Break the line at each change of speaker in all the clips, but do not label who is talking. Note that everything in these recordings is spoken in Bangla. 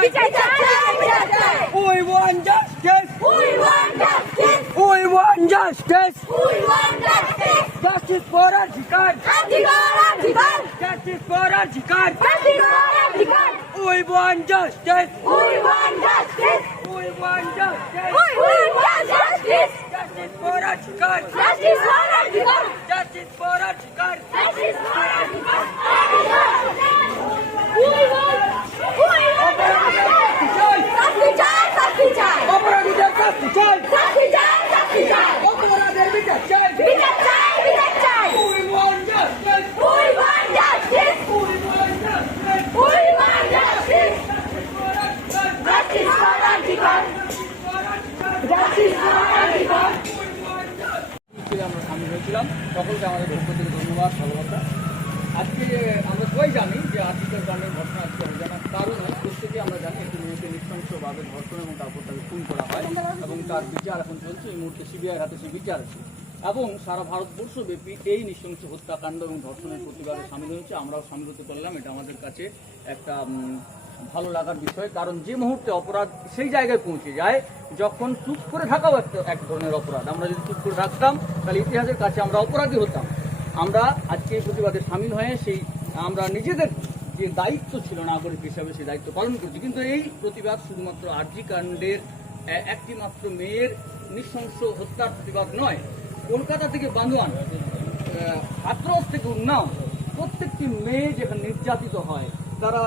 বিচার চাই We want justice. We want justice. We want justice. We want
justice. Justice for अधिकार. अधिकार अधिकार. Justice for अधिकार. अधिकार अधिकार. We want justice. We want justice. We want justice. We want justice. অপরাধীদের শাস্তি চাই অপরাধের বিচার চাই। want justice.
মিছিলে আমরা সামিল হয়েছিলাম। সকলকে আমাদের পক্ষ থেকে ধন্যবাদ ভালোবাসা। আজকে আমরা সবাই জানি যে আর্থিকের কারণে ঘটনা আজকে প্রত্যেকে আমরা জানি একটি মেয়েকে ধর্ষণ এবং তারপর তাকে খুন করা হয় এবং তার বিচার এখন চলছে। এই মুহূর্তে সিবিআই হাতে সেই বিচার আছে। এবং সারা ভারতবর্ষ ব্যাপী এই নৃশংস হত্যাকাণ্ড এবং ধর্ষণের প্রতিবাদে সামিল হয়েছে। আমরাও সামিল হতে পারলাম। এটা আমাদের কাছে একটা ভালো লাগার বিষয়। কারণ যে মুহূর্তে অপরাধ সেই জায়গায় পৌঁছে যায়, যখন চুপ করে থাকাও একটা এক ধরনের অপরাধ। আমরা যদি চুপ করে থাকতাম, তাহলে ইতিহাসের কাছে আমরা অপরাধী হতাম। আমরা আজকে এই প্রতিবাদে সামিল হয়ে সেই, আমরা নিজেদের যে দায়িত্ব ছিল নাগরিক হিসাবে সেই দায়িত্ব পালন করছি। কিন্তু এই প্রতিবাদ শুধুমাত্র আরজি কাণ্ডের একটি মাত্র মেয়ের নৃশংস হত্যার প্রতিবাদ নয়। কলকাতা থেকে বান্দোয়ান হাতরস থেকে উন্নাও, প্রত্যেকটি মেয়ে যেখানে নির্যাতিত হয়, তারা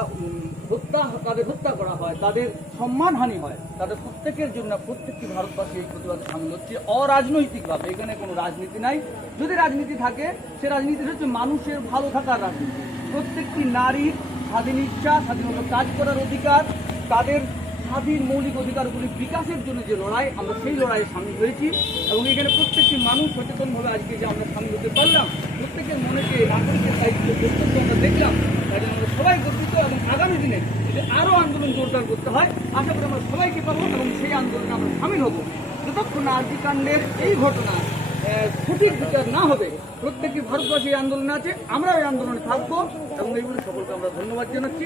হত্যা, তাদের হত্যা করা হয়, তাদের সম্মানহানি হয়, তাদের প্রত্যেকের জন্য প্রত্যেকটি ভারতবাসী এই প্রতিবাদে সামিল হচ্ছে অরাজনৈতিকভাবে। এখানে কোনো রাজনীতি নাই। যদি রাজনীতি থাকে, সে রাজনীতি হচ্ছে মানুষের ভালো থাকার রাজনীতি। প্রত্যেকটি নারীর স্বাধীন ইচ্ছা, স্বাধীনতা কাজ করার অধিকার, তাদের স্বাধীন মৌলিক অধিকারগুলি বিকাশের জন্য যে লড়াই, আমরা সেই লড়াইয়ে সামিল হয়েছি এবং এখানে প্রত্যেকটি মানুষ সচেতনভাবে আজকে যে আমরা সামিল হতে পারলাম, প্রত্যেকের মনে যে নাগরিকের দায়িত্ব কর্তব্য আমরা দেখলাম তাই আমরা সবাই গর্বিত এবং আগামী দিনে যদি আরও আন্দোলন জোরদার করতে হয়। আশা করি আমরা সবাইকে পাবো এবং সেই আন্দোলনে আমরা সামিল হব। যতক্ষণ না আর্জিকাণ্ডের এই ঘটনা সঠিক বিচার না হবে। প্রত্যেকটি ভারতবাসী আন্দোলন আন্দোলনে আছে আমরা ওই আন্দোলনে থাকব এবং এইগুলি সকলকে আমরা ধন্যবাদ জানাচ্ছি।